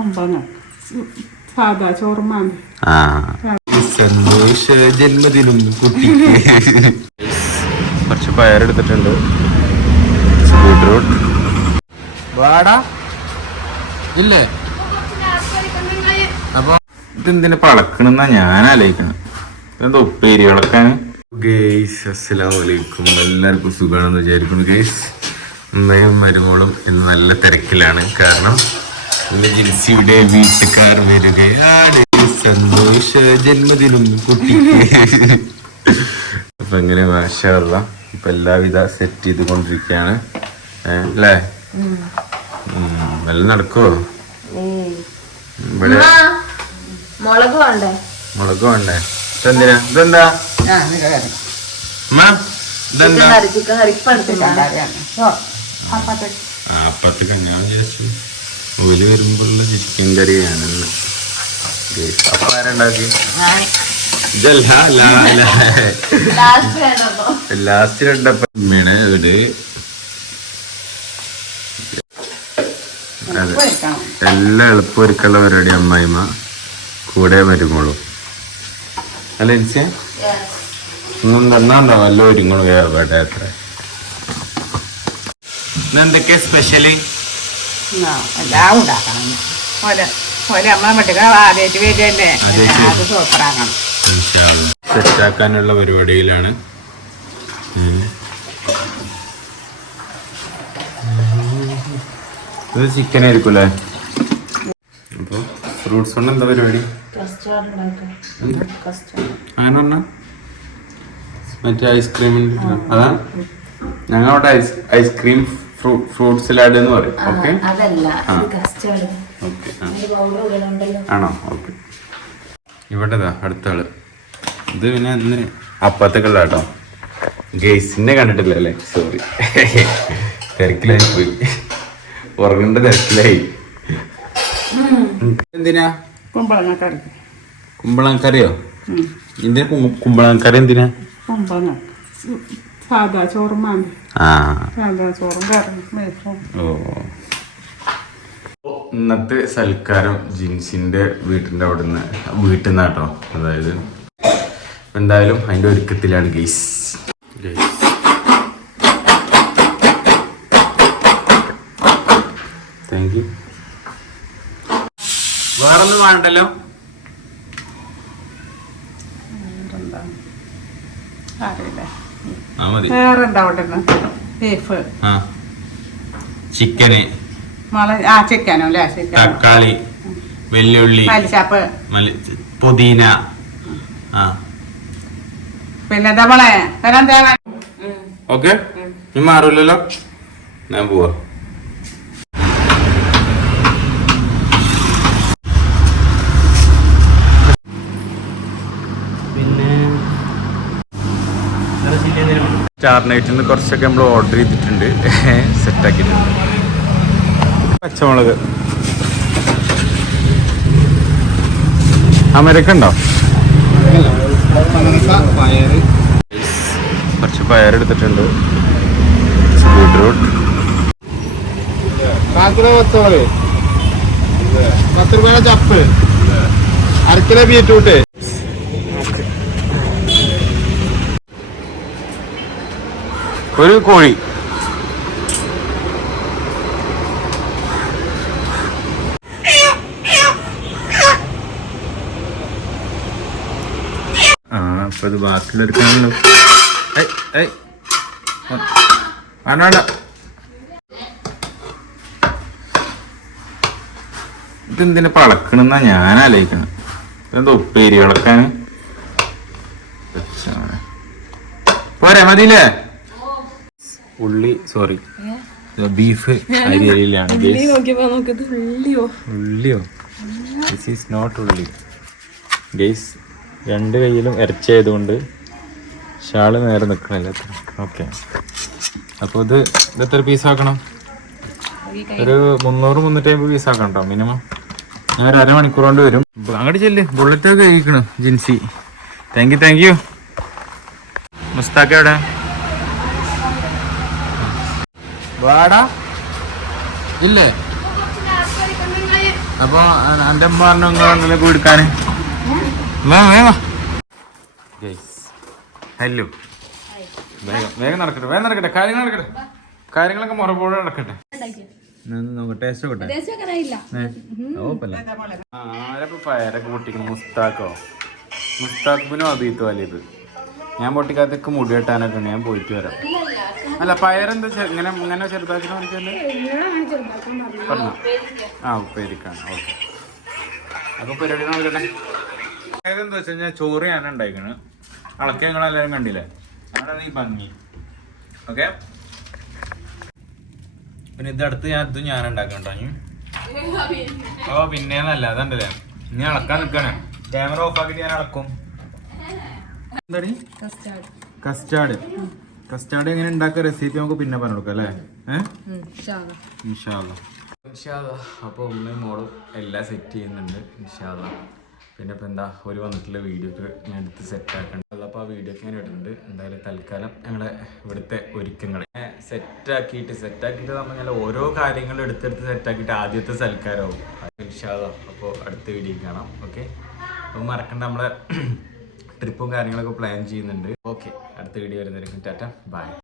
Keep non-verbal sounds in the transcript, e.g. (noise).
ഒമ്പങ്ങ സാധാ ചോറുമാണ്ട് ആ. സന്തോഷ ജന്മദിനം കുട്ടിക്ക്. കുറച്ച് പയറെടുത്തിട്ടുണ്ട് ബീട്രൂട്ട് വാടാ. ഇല്ലേ? അപ്പൊ ഇതെന്തിനെ പളക്കണെന്നാ ഞാൻ ആലോചിക്കണം. ഇതെന്താ ഉപ്പേരി എല്ലാവർക്കും സുഖമാണെന്ന് വിചാരിക്കുന്നു ഗേസ് അമ്മയും മരുമോളും ഇന്ന് നല്ല തിരക്കിലാണ്. കാരണം ജിൻസിയുടെ വീട്ടുകാർ വരികയാണ്. സന്തോഷ ജന്മദിനം കുട്ടിക്ക്. അപ്പൊ ഇങ്ങനെ മാഷല്ല ഇപ്പൊ എല്ലാവിധ സെറ്റ് ചെയ്തുകൊണ്ടിരിക്കുകയാണ് കൊണ്ടിരിക്കാണ് അല്ലേ? ഉം, നടക്കോ? നടക്കുവോ ഇവിടെ മുളക് വേണ്ടേ? മുളക് വേണ്ടേ? ഇതെന്തിനാ? ഇതെന്താ? ഇതെന്താ? അപ്പത്തേക്ക് ഞാൻ ഓൽ വരുമ്പോഴുള്ള ചിക്കൻ കറിയാണ് അപ്പ ആരുണ്ടാക്കി ലാസ്റ്റ് വേണ്ടപ്പോ ലാസ്റ്റ് രണ്ടപ്പ ഉമ്മയാണ് ഇവിടെ അതെ. എല്ലാം എളുപ്പമൊരുക്കുള്ള പരിപാടി അമ്മായിമ്മ. കൂടെ വരുമ്പോഴും അല്ല എനിക്ക് ഒന്നും തന്നാണ്ടോ എല്ലാം ഒരുങ്ങളും വേറെ അത്ര. എന്തൊക്കെയാ സ്പെഷ്യൽ എല്ലാം ഉണ്ടാക്കണം. ഓരോ ഓരോ നമ്മളെ വീട്ടുകാർ ആദ്യമായിട്ട് ആദ്യായിട്ട് അത് സൂപ്പറാക്കണം. സെറ്റാക്കാനുള്ള പരിപാടിയിലാണ്. ഇത് ചിക്കൻ ആയിരിക്കൂലേ അപ്പൊ ഫ്രൂട്ട്സ് കൊണ്ട് എന്താ പരിപാടി? അങ്ങനെ പറഞ്ഞ? മറ്റേ ഐസ്ക്രീം അതാ? ഞങ്ങളവിടെ ഐസ് ഐസ്ക്രീം ഫ്രൂട്ട് സലാഡ് എന്ന് പറയും. ഓക്കെ? ആണോ? ഓക്കെ. ഇവിടെതാ അടുത്ത ആൾ. ഇത് പിന്നെ ഇന്ന് അപ്പത്തേക്കുള്ള കേട്ടോ ഗെയ്സിനെ കണ്ടിട്ടില്ല അല്ലേ? സോറി (laughs) തിരക്കിലായി പോയി. ഉറങ്ങേണ്ട തിരക്കിലായി. എന്തിനാ? കുമ്പളങ്ങ കറി കുമ്പളങ്ങക്കറിയോ എന്തിനാ കുമ്പളങ്ങക്കറി എന്തിനാ? സാധാ ചോറുമാണ്ട് ആ. സാധാ ചോറും കറി ഓ. ഇന്നത്തെ സൽക്കാരം ജിൻസിന്റെ വീട്ടിന്റെ അവിടുന്ന് വീട്ടിൽ നിന്നാട്ടോ അതായത് എന്തായാലും അതിന്റെ ഒരുക്കത്തിലാണ് ഗെയ്സ് താങ്ക് യു വേറൊന്നും വേണ്ടല്ലോ? അറിയില്ല വേറെ ബീഫ് ചിക്കന്. ആ ചിക്കനോ അല്ലേ? ചിക്കൻ തക്കാളി വെല്ലുള്ളി മലിച്ചാപ്പ് മല്ലി പുതിന. ആ. പിന്നെ നമ്മളെ ഓക്കെ? മാറൂലല്ലോ? ഞാൻ പോവാ. സ്റ്റാർ നൈറ്റിൽ നിന്ന് കുറച്ചൊക്കെ നമ്മൾ ഓർഡർ ചെയ്തിട്ടുണ്ട്. (laughs) സെറ്റ് ആക്കിയിട്ടുണ്ട്. പച്ചമുളക്. അമരക്ക ഉണ്ടോ? കുറച്ച് പയറെടുത്തിട്ടുണ്ട് ബീട്രൂട്ട് കാക്കിലോ പത്തോൾ പത്ത് രൂപയുടെ ചപ്പ്. അരക്കിലോ ബീറ്റ്റൂട്ട് ഒരു കോഴി. ആ അപ്പൊ ഇത് ബാക്കിലെടുക്കാണല്ലോ വേണ്ട ഇതെന്തിനാ പളക്കണെന്നാ ഞാൻ ആലോചിക്കണം. ഇതെന്താ ഉപ്പേരി ഇളക്കാൻ പോരെ മതിയില്ലേ? ഉള്ളി സോറി ബീഫ് നോക്കിയത് ഉള്ളിയോ? ദിസ് ഈസ് നോട്ട് ഉള്ളി. ഗെയ്സ് രണ്ട് കയ്യിലും ഇറച്ചിയായതുകൊണ്ട് ഷാൾ നേരെ നിൽക്കണില്ല ഓക്കെ അപ്പോൾ ഇത് ഇത് എത്ര പീസ് ആക്കണം ഒരു മുന്നൂറ് മുന്നൂറ്റി അമ്പത് പീസ് ആക്കണം കേട്ടോ മിനിമം ഞാൻ ഒരു അരമണിക്കൂർ കൊണ്ട് വരും. അങ്ങോട്ട് ചെല്ല്. ബുള്ളറ്റ് ഒക്കെ കഴിക്കണം Jinsi. Thank you thank you മുസ്താക്ക എവിടെ? വാടാ. ഇല്ലേ? അപ്പൊ എന്റെ അമ്മ പറഞ്ഞു അങ്ങനെ കൊടുക്കാന്. ഹലോ വേഗം വേഗം നടക്കട്ടെ വേഗം നടക്കട്ടെ കാര്യങ്ങൾ നടക്കട്ടെ. കാര്യങ്ങളൊക്കെ മുറപ്പോടെ നടക്കട്ടെ. മുസ്താക്കോ? മുസ്താഖിനും അതീത്ത് വലിയത് ഞാൻ പൊട്ടിക്കാത്തൊക്കെ മുടി വെട്ടാനൊക്കെ ഞാൻ പോയിട്ട് വരാം. അല്ല പയറെന്താ ഇങ്ങനെ ഇങ്ങനെ ചെറുതാക്കി പഠിക്കല്ലേ പറഞ്ഞു. ആ ഉപ്പേരിക്കാണ്. ഓക്കെ. അപ്പൊ പരിപാടി നോക്കട്ടെ എന്താ വെച്ച് കഴിഞ്ഞാൽ ചോറ് ഞാൻ ഉണ്ടായിക്കണ് അളക്കെ ഞങ്ങളെല്ലാവരും കണ്ടില്ലേ? അതാണ് ഈ ഭംഗി. ഓക്കെ? പിന്നെ ഇതടുത്ത് ഞാൻ ഇത് ഞാൻ ഉണ്ടാക്കണ്ടോ ഇനി. ഓ പിന്നേന്നല്ല അതുണ്ടല്ലേ ഇനി അളക്കാൻ നിൽക്കണേ ക്യാമറ ഓഫ് ആക്കിയിട്ട് ഞാൻ അളക്കും. (laughs) എന്താടി? കസ്റ്റാർഡ് കസ്റ്റാർഡ് എങ്ങനെ ഉണ്ടാക്കുക? റെസിപ്പി നമുക്ക് പിന്നെ പറഞ്ഞു കൊടുക്കാം അല്ലേ? അപ്പോൾ ഉമ്മയും മോളും എല്ലാം സെറ്റ് ചെയ്യുന്നുണ്ട് ഇൻഷാല്ല പിന്നെ ഇപ്പൊ എന്താ ഒരു വന്നിട്ടുള്ള വീഡിയോ ഒക്കെ ഞാൻ എടുത്ത് സെറ്റ് ആക്കേണ്ടത് അപ്പോൾ ആ വീഡിയോ ഒക്കെ ഞാൻ ഇടുന്നുണ്ട്. എന്തായാലും തൽക്കാലം ഞങ്ങളെ ഇവിടുത്തെ ഒരുക്കങ്ങൾ സെറ്റ് ആക്കിയിട്ട് സെറ്റ് ആക്കിയിട്ട് നമ്മൾ ഞാൻ ഓരോ കാര്യങ്ങളും എടുത്തെടുത്ത് സെറ്റ് ആക്കിയിട്ട് ആദ്യത്തെ സൽക്കാരമാവും. ഇൻഷാല്ല അപ്പോൾ അടുത്ത വീഡിയോ കാണാം. ഓക്കെ അപ്പോൾ മറക്കണ്ട നമ്മളെ ട്രിപ്പും കാര്യങ്ങളൊക്കെ പ്ലാൻ ചെയ്യുന്നുണ്ട്. ഓക്കെ. അടുത്ത വീഡിയോ വരുന്നതിന് ടാറ്റ. ബൈ.